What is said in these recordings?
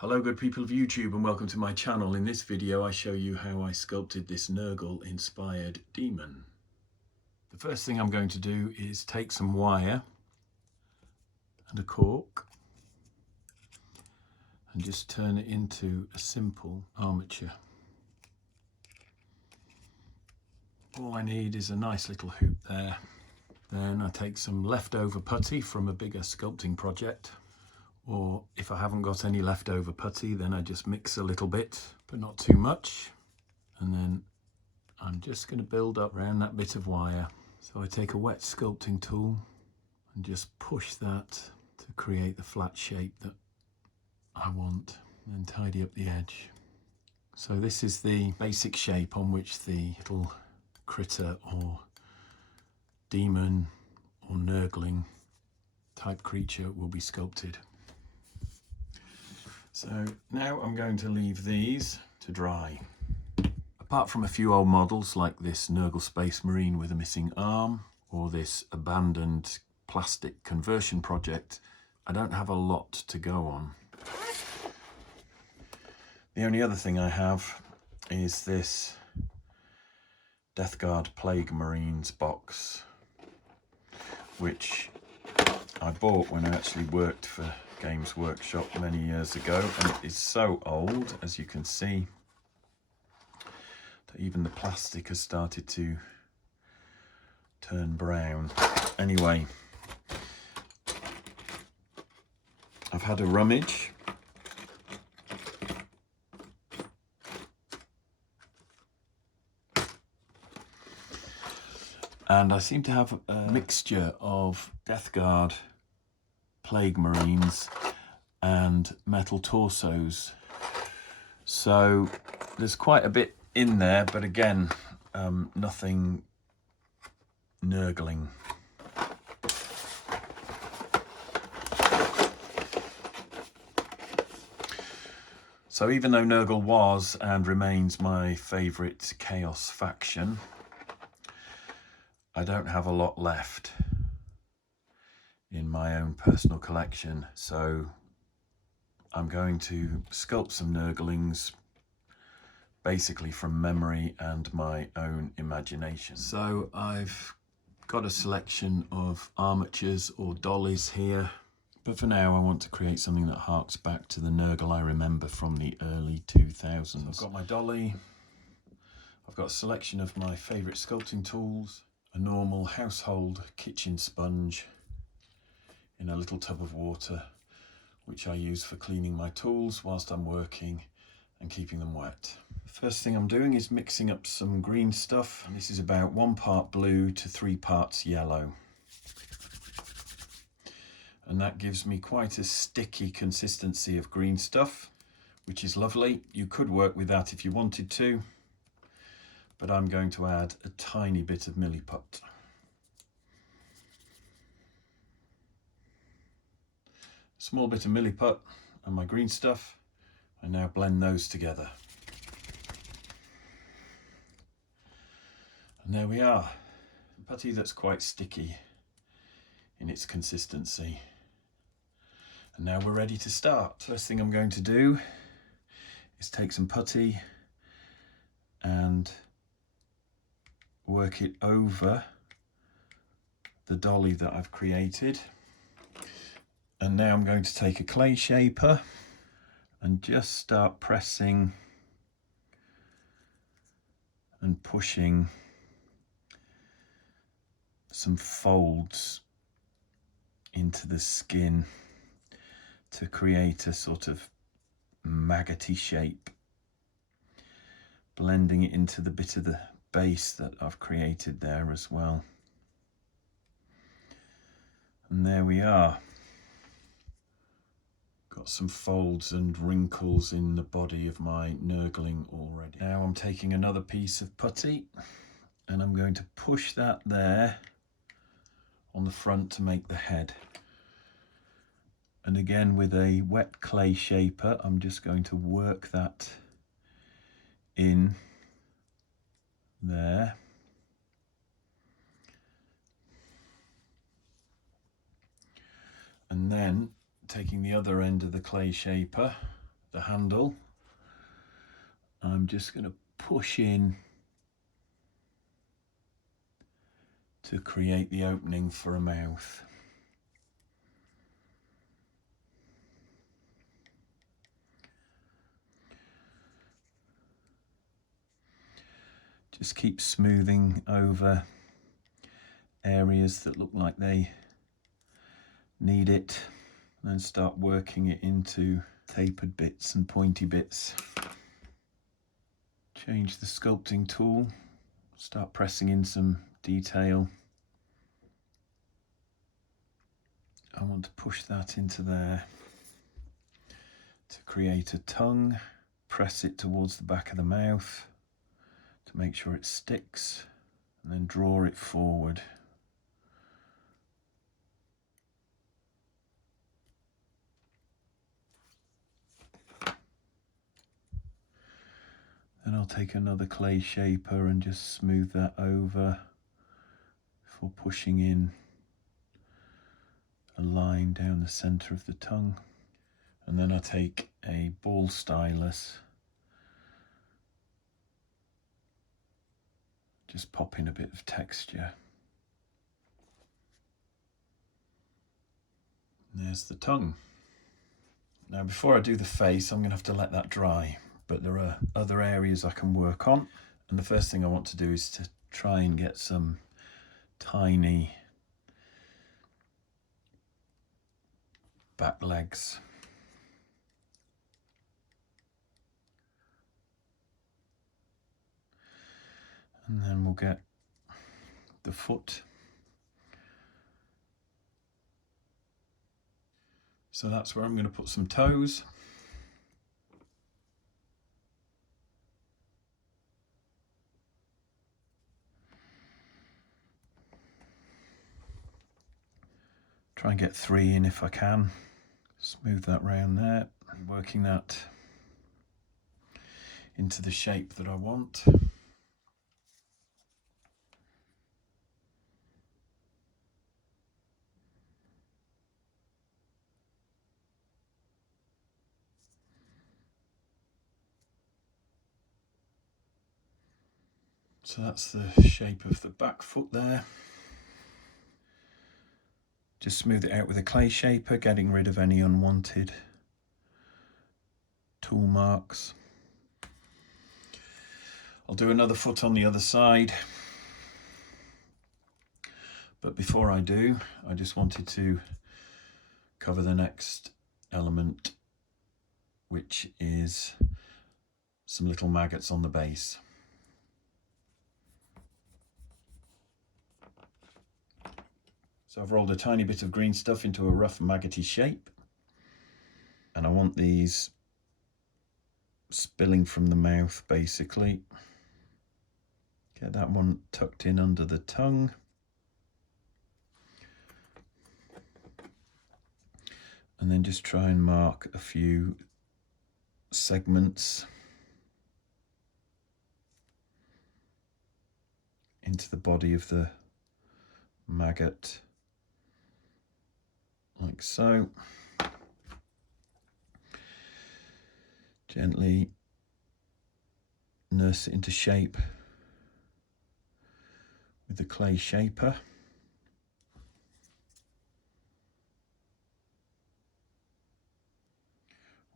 Hello good people of YouTube and welcome to my channel. In this video I show you how I sculpted this Nurgle inspired demon. The first thing I'm going to do is take some wire and a cork and just turn it into a simple armature. All I need is a nice little hoop there. Then I take some leftover putty from a bigger sculpting project. Or if I haven't got any leftover putty, then I just mix a little bit, but not too much. And then I'm just going to build up around that bit of wire. So I take a wet sculpting tool and just push that to create the flat shape that I want, and then tidy up the edge. So this is the basic shape on which the little critter or demon or Nurgling type creature will be sculpted. So now I'm going to leave these to dry. Apart from a few old models like this Nurgle Space Marine with a missing arm or this abandoned plastic conversion project, I don't have a lot to go on. The only other thing I have is this Death Guard Plague Marines box, which I bought when I actually worked for Games Workshop many years ago, and it is so old, as you can see, that even the plastic has started to turn brown. Anyway, I've had a rummage and I seem to have a mixture of Death Guard Plague Marines and metal torsos. So there's quite a bit in there, but again, nothing Nurgling. So even though Nurgle was and remains my favourite Chaos faction, I don't have a lot left in my own personal collection, so I'm going to sculpt some Nurglings basically from memory and my own imagination. So I've got a selection of armatures or dollies here, but for now I want to create something that harks back to the Nurgle I remember from the early 2000s. So I've got my dolly, I've got a selection of my favourite sculpting tools, a normal household kitchen sponge in a little tub of water, which I use for cleaning my tools whilst I'm working and keeping them wet. First thing I'm doing is mixing up some green stuff, and this is about 1 part blue to 3 parts yellow. And that gives me quite a sticky consistency of green stuff, which is lovely. You could work with that if you wanted to, but I'm going to add a tiny bit of Miliput. Small bit of Miliput and my green stuff. I now blend those together. And there we are. Putty that's quite sticky in its consistency. And now we're ready to start. First thing I'm going to do is take some putty and work it over the dolly that I've created. And now I'm going to take a clay shaper and just start pressing and pushing some folds into the skin to create a sort of maggoty shape, blending it into the bit of the base that I've created there as well. And there we are. Got some folds and wrinkles in the body of my Nurgling already. Now I'm taking another piece of putty and I'm going to push that there on the front to make the head. And again, with a wet clay shaper, I'm just going to work that in there. And then taking the other end of the clay shaper the handle, I'm just going to push in to create the opening for a mouth. Just keep smoothing over areas that look like they need it, and then start working it into tapered bits and pointy bits. Change the sculpting tool, start pressing in some detail. I want to push that into there to create a tongue. Press it towards the back of the mouth to make sure it sticks, and then draw it forward. Then I'll take another clay shaper and just smooth that over before pushing in a line down the centre of the tongue. And then I take a ball stylus, just pop in a bit of texture. And there's the tongue. Now before I do the face, I'm going to have to let that dry, but there are other areas I can work on. And the first thing I want to do is to try and get some tiny back legs. And then we'll get the foot. So that's where I'm going to put some toes. Try and get 3 in if I can. Smooth that round there, and working that into the shape that I want. So that's the shape of the back foot there. Just smooth it out with a clay shaper, getting rid of any unwanted tool marks. I'll do another foot on the other side. But before I do, I just wanted to cover the next element, which is some little maggots on the base. So I've rolled a tiny bit of green stuff into a rough maggoty shape, and I want these spilling from the mouth basically. Get that one tucked in under the tongue. And then just try and mark a few segments into the body of the maggot, like so. Gently nurse it into shape with the clay shaper.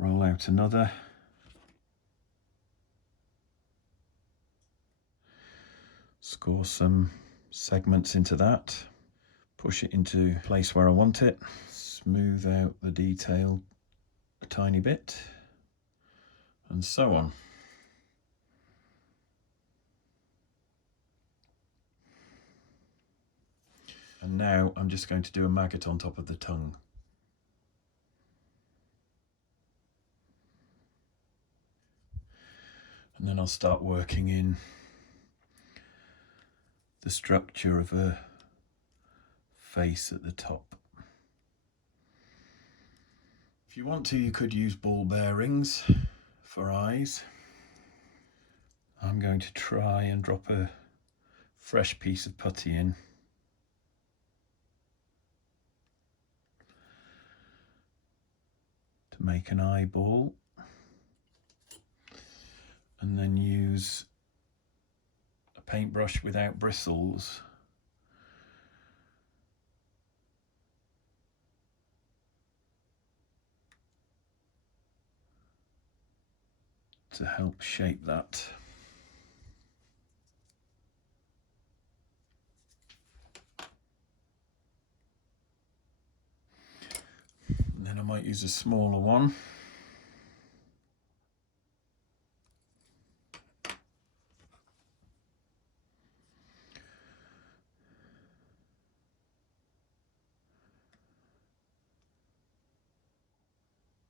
Roll out another. Score some segments into that. Push it into place where I want it. Smooth out the detail a tiny bit, and so on. And now I'm just going to do a maggot on top of the tongue. And then I'll start working in the structure of a face at the top. If you want to, you could use ball bearings for eyes. I'm going to try and drop a fresh piece of putty in. To make an eyeball. paintbrush without bristles, to help shape that. And then I might use a smaller one.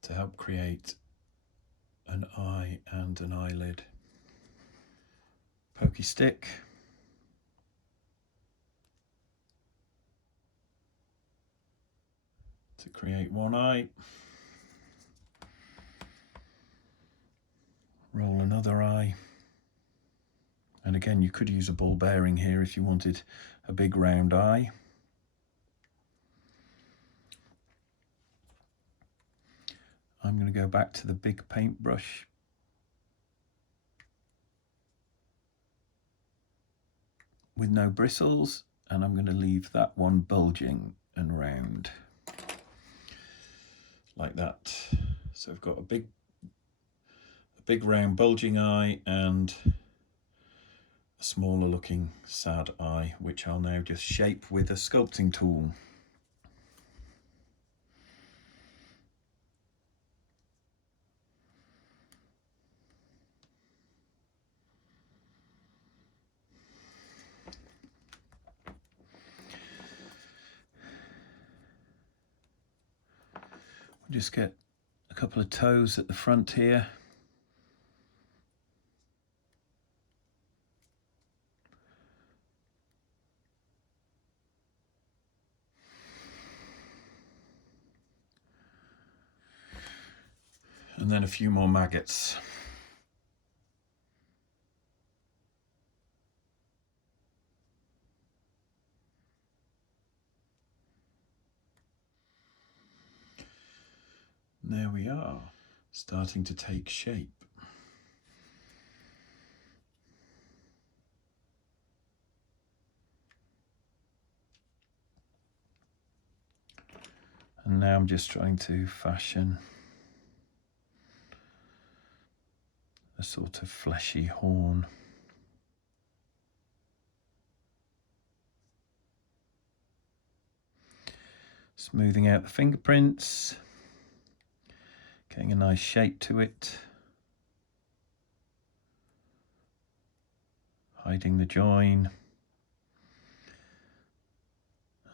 To help create an eye and an eyelid. Pokey stick. To create one eye. Roll another eye. And again, you could use a ball bearing here if you wanted a big round eye. I'm going to go back to the big paintbrush. With no bristles, and I'm going to leave that one bulging and round. Like that. So I've got a big round bulging eye and a smaller looking sad eye, which I'll now just shape with a sculpting tool. Just get a couple of toes at the front here. And then a few more maggots. And there we are, starting to take shape. And now I'm just trying to fashion a sort of fleshy horn. Smoothing out the fingerprints, getting a nice shape to it, hiding the join,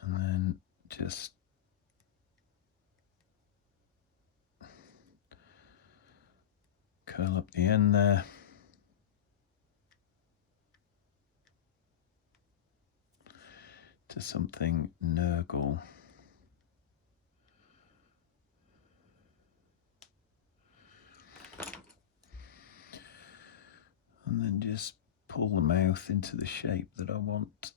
and then just curl up the end there. To something Nurgle. And then just pull the mouth into the shape that I want.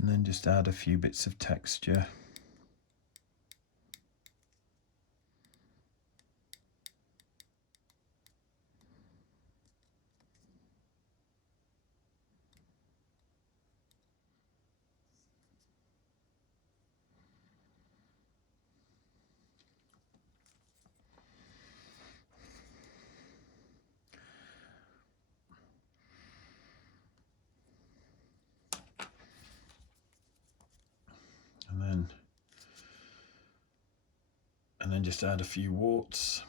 And then just add a few bits of texture. And then just add a few warts.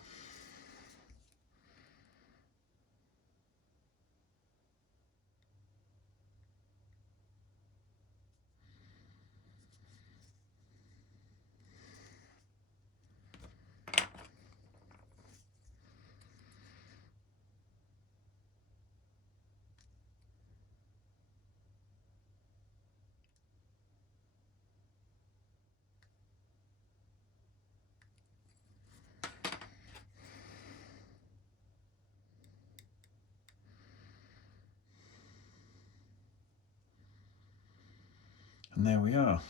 And there we are.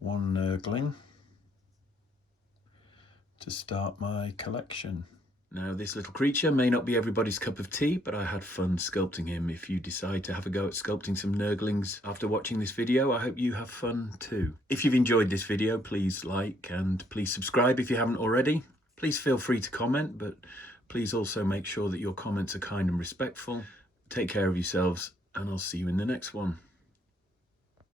One Nurgling to start my collection. Now, this little creature may not be everybody's cup of tea, but I had fun sculpting him. If you decide to have a go at sculpting some Nurglings after watching this video, I hope you have fun too. If you've enjoyed this video, please like and please subscribe if you haven't already. Please feel free to comment, but please also make sure that your comments are kind and respectful. Take care of yourselves, and I'll see you in the next one.